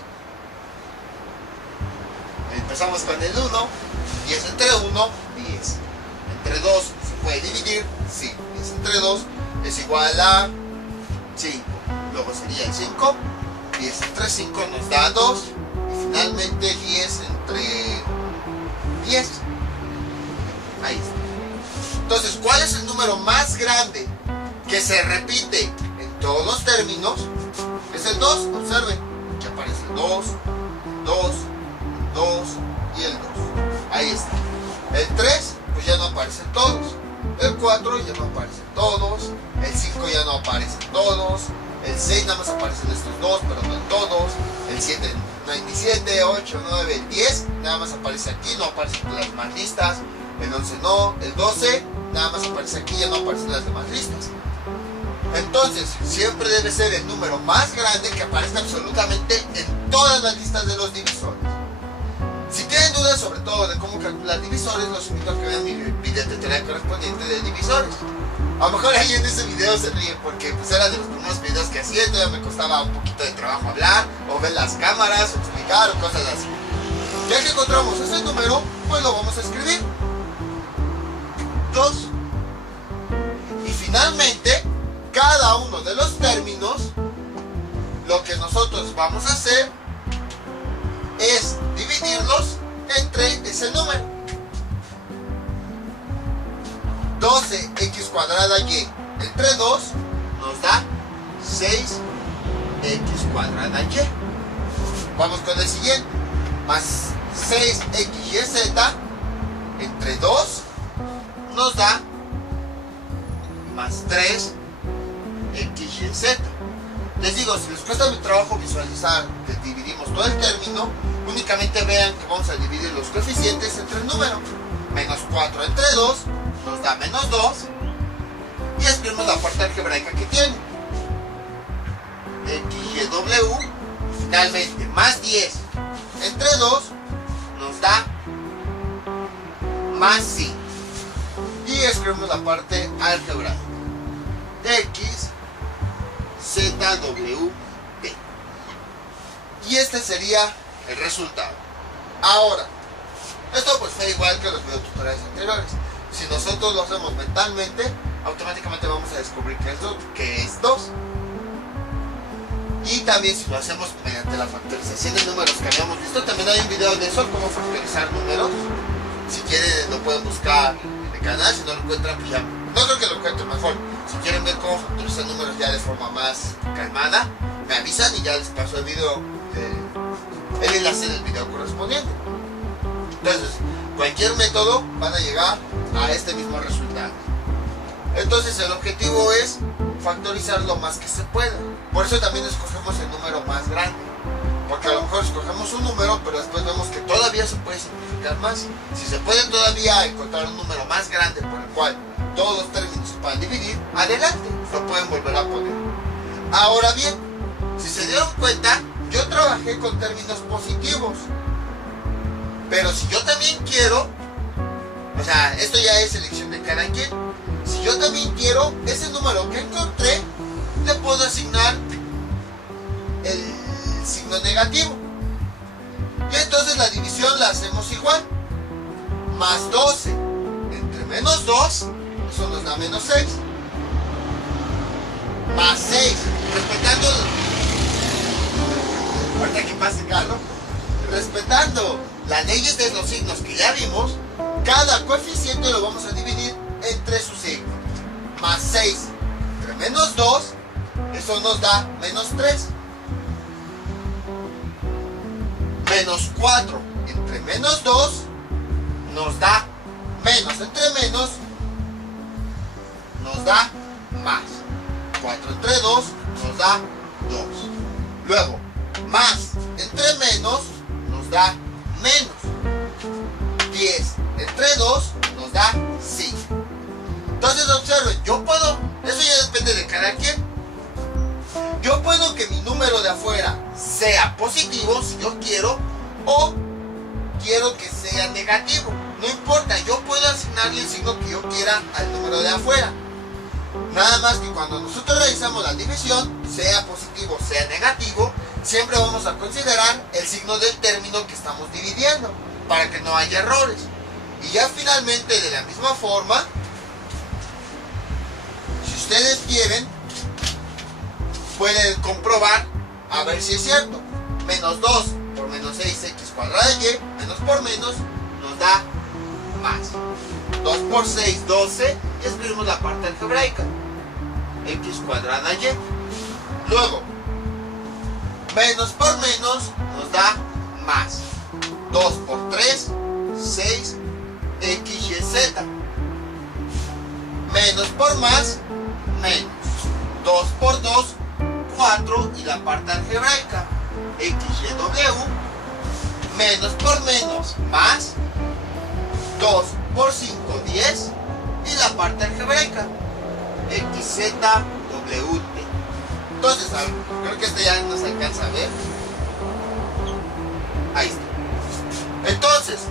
Empezamos con el 1. 10 entre 1, 10. Entre 2 se puede dividir, sí. 10 entre 2 es igual a 5. Luego sería el 5. 10 entre 5 nos da 2. Y finalmente 10 entre 10. Ahí está. Entonces, ¿cuál es el número más grande que se repite en todos los términos? Es el 2. Observen que aparece el 2, 2, 2 y el 2. Ahí está. El 3, pues ya no aparecen todos. El 4 ya no aparecen todos. El 5 ya no aparecen todos. El 6 nada más aparecen estos dos, pero no en todos. El 7 no hay ni 7, 8, 9, el 10 nada más aparece aquí, no aparecen en las demás listas. El 11 no. El 12 nada más aparece aquí, ya no aparecen en las demás listas. Entonces, siempre debe ser el número más grande que aparezca absolutamente en todas las listas de los divisores. Si tienen dudas sobre todo de cómo calcular divisores, los invito a que vean mi video tutorial correspondiente de divisores. A lo mejor ahí en ese video se ríen porque pues era de los primeros videos que hacía, todavía me costaba un poquito de trabajo hablar, o ver las cámaras, o explicar, o cosas así. Ya que encontramos ese número, pues lo vamos a escribir. 2. Y finalmente, cada uno de los términos, lo que nosotros vamos a hacer es dividirlos entre ese número. 12x cuadrada y entre 2 nos da 6 x cuadrada y. Vamos con el siguiente. Más 6xyz entre 2 nos da más 3xyz. Les digo, si les cuesta mi trabajo visualizar que dividimos todo el término, únicamente vean que vamos a dividir los coeficientes entre el número. Menos 4 entre 2 nos da menos 2 y escribimos la parte algebraica que tiene. XYW, finalmente más 10 entre 2 nos da más 5 y escribimos la parte algebraica. X ZWT. Y este sería el resultado. Ahora, esto pues fue igual que los videotutoriales anteriores. Si nosotros lo hacemos mentalmente, automáticamente vamos a descubrir que es 2. Y también si lo hacemos mediante la factorización de números que habíamos visto, también hay un video de eso, cómo factorizar números. Si quieren lo pueden buscar en el canal, si no lo encuentran pues ya, no creo que lo encuentren mejor. Si quieren ver cómo factorizar números ya de forma más calmada, me avisan y ya les paso el video, el enlace del video correspondiente. Entonces, cualquier método van a llegar a este mismo resultado. Entonces el objetivo es factorizar lo más que se pueda. Por eso también escogemos el número más grande. Porque a lo mejor escogemos un número, pero después vemos que todavía se puede simplificar más. Si se puede todavía encontrar un número más grande por el cual todos los términos se puedan dividir, adelante, lo pueden volver a poner. Ahora bien, si se dieron cuenta, yo trabajé con términos positivos. Pero si yo también quiero, o sea, esto ya es elección de cada quien. Si yo también quiero, ese número que encontré, le puedo asignar el signo negativo. Y entonces la división la hacemos igual. Más 12 entre menos 2, eso nos da menos 6. Más 6, respetando, ahorita que pase Carlos, respetando las leyes de los signos que ya vimos, cada coeficiente lo vamos a dividir entre su signo. Más 6 entre menos 2, eso nos da menos 3. Menos 4 entre menos 2 nos da menos entre menos, nos da más. 4 entre 2 nos da 2. Luego, más entre menos nos da menos. 10 entre 2 nos da 5. Entonces observen, yo puedo, eso ya depende de cada quien. Yo puedo que mi número de afuera sea positivo si yo quiero, o quiero que sea negativo. No importa, yo puedo asignarle el signo que yo quiera al número de afuera. Nada más que cuando nosotros realizamos la división, sea positivo, sea negativo, siempre vamos a considerar el signo del término que estamos dividiendo, para que no haya errores. Y ya finalmente, de la misma forma, si ustedes quieren, pueden comprobar a ver si es cierto. Menos 2 por menos 6x cuadrada y, menos por menos, nos da más. 2 por 6, 12, y escribimos la parte algebraica. X cuadrada y. Luego, menos por menos nos da más. 2 por 3, 6, x y z. Menos por más, menos. 2 por 2, 4, y la parte algebraica. X y w. Menos por menos, más. 2 por 5, 10, y la parte algebraica. X, Z, W, T. Entonces, creo que este ya nos alcanza a ver. Ahí está. Entonces,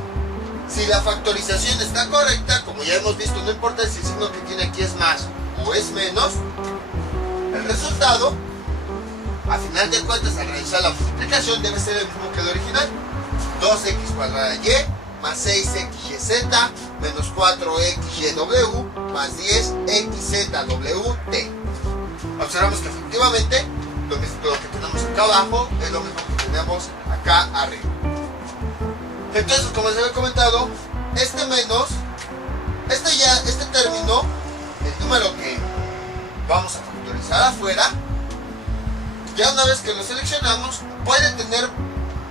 si la factorización está correcta, como ya hemos visto, no importa si el signo que tiene aquí es más o es menos, el resultado, a final de cuentas, al realizar la multiplicación, debe ser el mismo que el original. 2x cuadrada y más 6xyz menos 4xyw más 10xzwt. Observamos que efectivamente lo que tenemos acá abajo es lo mismo que tenemos acá arriba. Entonces, como les había comentado, este menos, este término, el número que vamos a factorizar afuera, Ya una vez que lo seleccionamos, puede tener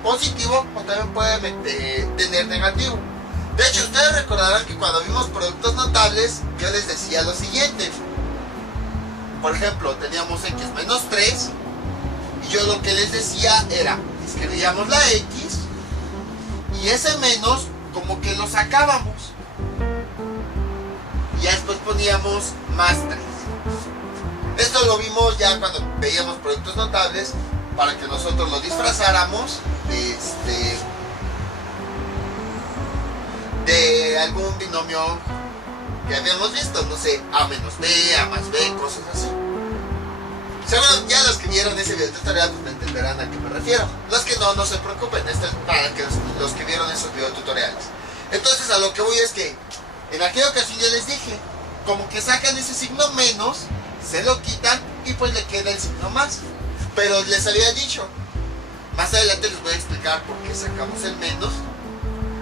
positivo o también puede tener negativo. De hecho, ustedes recordarán que cuando vimos productos notables, yo les decía lo siguiente. Por ejemplo, teníamos x menos 3 y yo lo que les decía era, escribíamos la x y ese menos como que lo sacábamos y ya después poníamos más 3. Esto lo vimos ya cuando veíamos productos notables para que nosotros lo disfrazáramos de algún binomio que habíamos visto, no sé, a menos b, a más b, cosas así. Seguro ya los que vieron ese video tutorial pues me entenderán a qué me refiero. Los que no, no se preocupen, esto es para que los que vieron esos video tutoriales. Entonces a lo que voy es que en aquella ocasión yo les dije, como que sacan ese signo menos, se lo quitan y pues le queda el signo más. Pero les había dicho, más adelante les voy a explicar por qué sacamos el menos.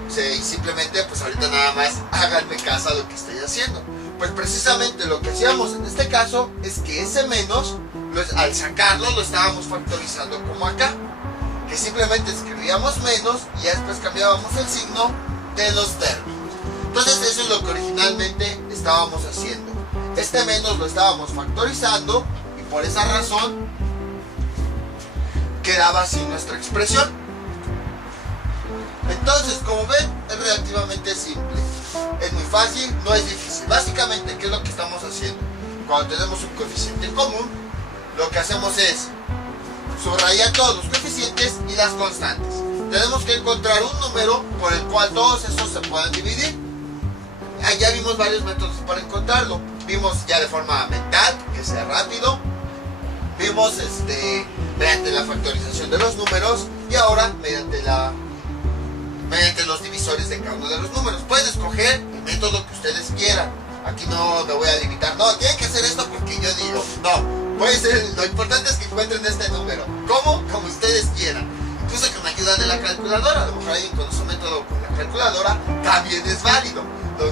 Y simplemente pues ahorita nada más háganme caso a lo que estoy haciendo. Pues precisamente lo que hacíamos en este caso es que ese menos, al sacarlo lo estábamos factorizando como acá, que simplemente escribíamos menos y ya después cambiábamos el signo de los términos. Entonces eso es lo que originalmente estábamos haciendo. Este menos lo estábamos factorizando y por esa razón quedaba así nuestra expresión. Entonces, como ven, es relativamente simple. Es muy fácil, no es difícil. Básicamente, ¿qué es lo que estamos haciendo? Cuando tenemos un coeficiente en común, lo que hacemos es subrayar todos los coeficientes y las constantes. Tenemos que encontrar un número por el cual todos estos se puedan dividir. Ya vimos varios métodos para encontrarlo. Vimos ya de forma mental, que sea rápido. Vimos mediante la factorización de los números y ahora mediante los divisores de cada uno de los números. Pueden escoger el método que ustedes quieran. Aquí no me voy a limitar. No, tienen que hacer esto porque yo digo. No, puede ser. Lo importante es que encuentren este número. ¿Cómo? Como ustedes quieran. Incluso que me ayudan de la calculadora. A lo mejor alguien conoce un método con la calculadora. También es válido.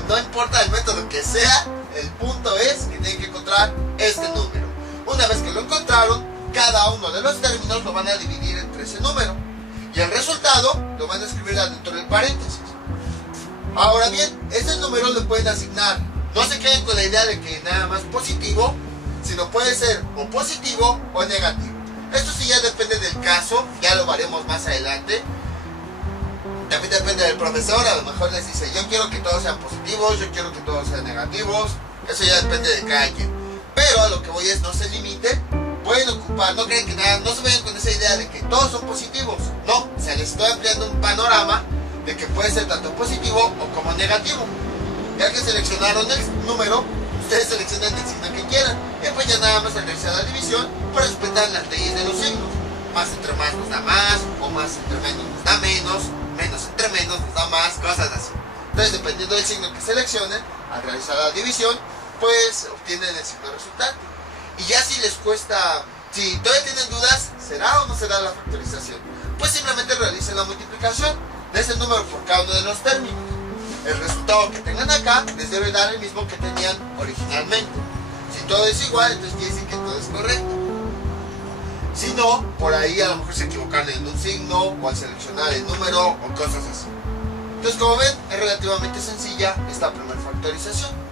No importa el método que sea. El punto es que tienen que encontrar este número. Una vez que lo encontraron, cada uno de los términos lo van a dividir entre ese número. Y el resultado lo van a escribir dentro del paréntesis. Ahora bien, este número lo pueden asignar. No se queden con la idea de que nada más positivo, sino puede ser o positivo o negativo. Esto sí ya depende del caso, ya lo veremos más adelante. También depende del profesor, a lo mejor les dice, yo quiero que todos sean positivos, yo quiero que todos sean negativos. Eso ya depende de cada quien. Pero a lo que voy es, no se limite. Pueden ocupar, no creen que nada, no se vayan con esa idea de que todos son positivos. No, se les estoy ampliando un panorama de que puede ser tanto positivo o como negativo. Ya que seleccionaron el número, ustedes seleccionan el signo que quieran. Y pues ya nada más al realizar la división, pues respetan las leyes de los signos. Más entre más nos da más, o más entre menos nos da menos, menos entre menos nos da más, cosas así. Entonces, dependiendo del signo que seleccionen, al realizar la división, pues obtienen el signo resultante. Y ya si les cuesta, si todavía tienen dudas, ¿será o no será la factorización? Pues simplemente realicen la multiplicación de ese número por cada uno de los términos. El resultado que tengan acá les debe dar el mismo que tenían originalmente. Si todo es igual, entonces quiere decir que todo es correcto. Si no, por ahí a lo mejor se equivocaron en un signo o al seleccionar el número o cosas así. Entonces, como ven, es relativamente sencilla esta primera factorización.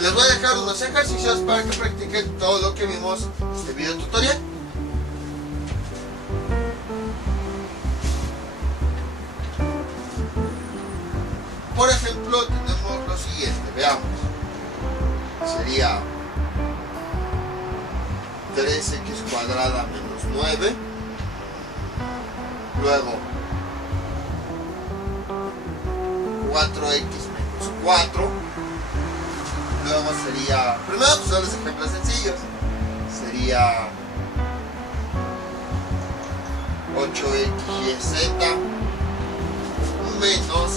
Les voy a dejar unos ejercicios para que practiquen todo lo que vimos en este video tutorial. Por ejemplo, tenemos lo siguiente, veamos. Sería 3x cuadrada menos 9. Luego 4x menos 4. Luego sería, primero pues son los ejemplos sencillos. Sería 8xyz menos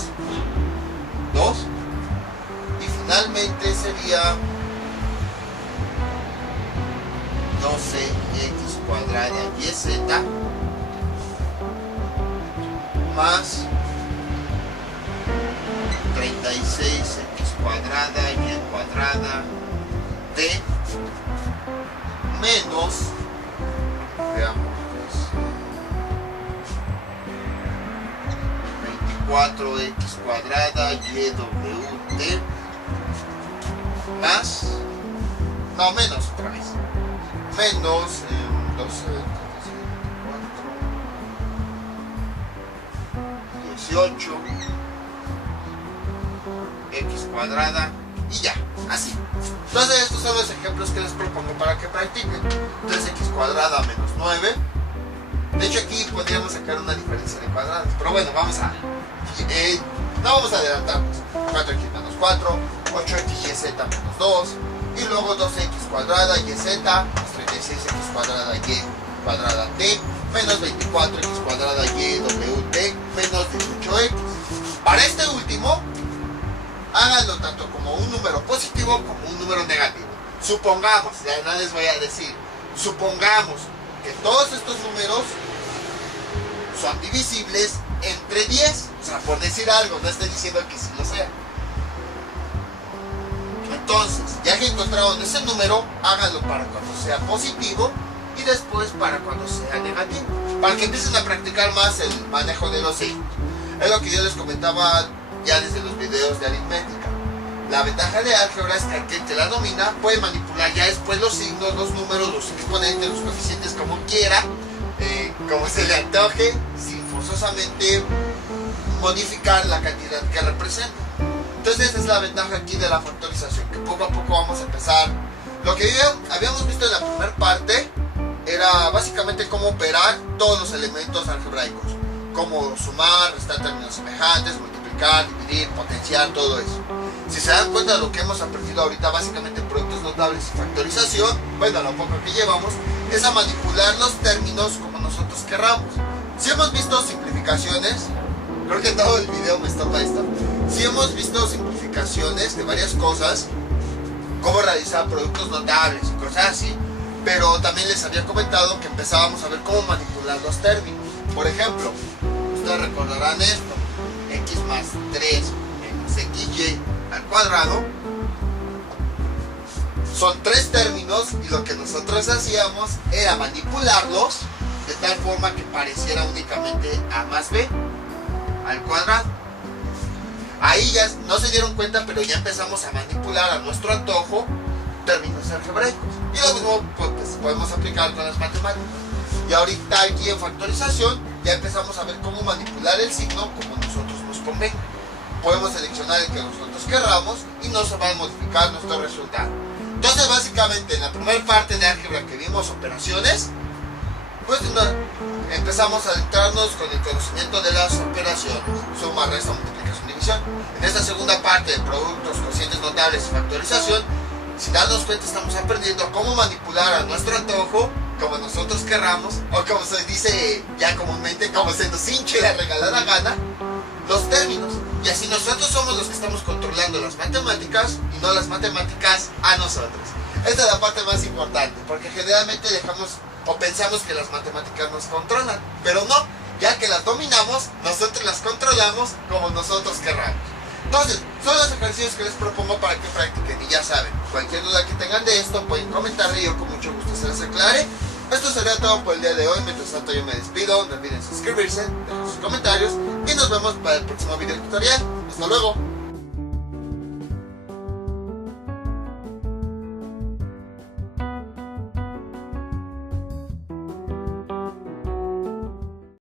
2. Y finalmente sería 12x cuadrada yz más 36x cuadrada y cuadrada de menos, veamos, 4x cuadrada YWT más, no, menos otra vez, menos 18 x cuadrada y ya, así. Entonces estos son los ejemplos que les propongo para que practiquen. 3x cuadrada menos 9. De hecho aquí podríamos sacar una diferencia de cuadrados, pero bueno, no vamos a adelantarnos. 4x menos 4, 8x yz menos 2, y luego 2x cuadrada yz más 36x cuadrada y cuadrada t menos 24x cuadrada YWT menos 18x. Para este último, háganlo tanto como un número positivo como un número negativo. Supongamos, ya no les voy a decir, supongamos que todos estos números son divisibles entre 10. O sea, por decir algo, no estoy diciendo que sí lo sea. Entonces, ya que encontraron ese número, háganlo para cuando sea positivo y después para cuando sea negativo, para que empiecen a practicar más el manejo de los signos. Es lo que yo les comentaba ya desde los videos de aritmética. La ventaja de álgebra es que aquel que la domina puede manipular ya después los signos, los números, los exponentes, los coeficientes como quiera, como se le antoje, sin forzosamente modificar la cantidad que representa. Entonces esa es la ventaja aquí de la factorización, que poco a poco vamos a empezar. Lo que habíamos visto en la primera parte era básicamente cómo operar todos los elementos algebraicos, cómo sumar, restar términos semejantes, multiplicar, dividir, potenciar, todo eso. Si se dan cuenta de lo que hemos aprendido ahorita, básicamente en productos notables y factorización, bueno, lo poco que llevamos, es a manipular los términos como nosotros querramos. Si hemos visto simplificaciones, creo que todo el video me estorba esto, si hemos visto simplificaciones de varias cosas, cómo realizar productos notables y cosas así, pero también les había comentado que empezábamos a ver cómo manipular los términos. Por ejemplo, ustedes recordarán esto, x más 3 menos xy al cuadrado, son tres términos y lo que nosotros hacíamos era manipularlos de tal forma que pareciera únicamente a más b al cuadrado. Ahí ya no se dieron cuenta, pero ya empezamos a manipular a nuestro antojo términos algebraicos. Y lo mismo pues, podemos aplicar con las matemáticas. Y ahorita aquí en factorización ya empezamos a ver cómo manipular el signo como nosotros nos convenga. Podemos seleccionar el que nosotros querramos y no se va a modificar nuestro resultado. Entonces básicamente en la primera parte de álgebra que vimos operaciones, pues empezamos a adentrarnos con el conocimiento de las operaciones, suma, resta, multiplicación, división. En esta segunda parte de productos, cocientes notables y factorización, sin darnos cuenta estamos aprendiendo cómo manipular a nuestro antojo, como nosotros querramos, o como se dice ya comúnmente, como se nos hinche la regalada gana, los términos. Y así nosotros somos los que estamos controlando las matemáticas y no las matemáticas a nosotros. Esta es la parte más importante, porque generalmente dejamos o pensamos que las matemáticas nos controlan, pero no, ya que las dominamos, nosotros las controlamos como nosotros querramos. Entonces, son los ejercicios que les propongo para que practiquen. Y ya saben, cualquier duda que tengan de esto pueden comentarle y yo con mucho gusto se las aclare. Esto sería todo por el día de hoy. Mientras tanto yo me despido, no olviden suscribirse, dejar sus comentarios y nos vemos para el próximo video tutorial. Hasta luego.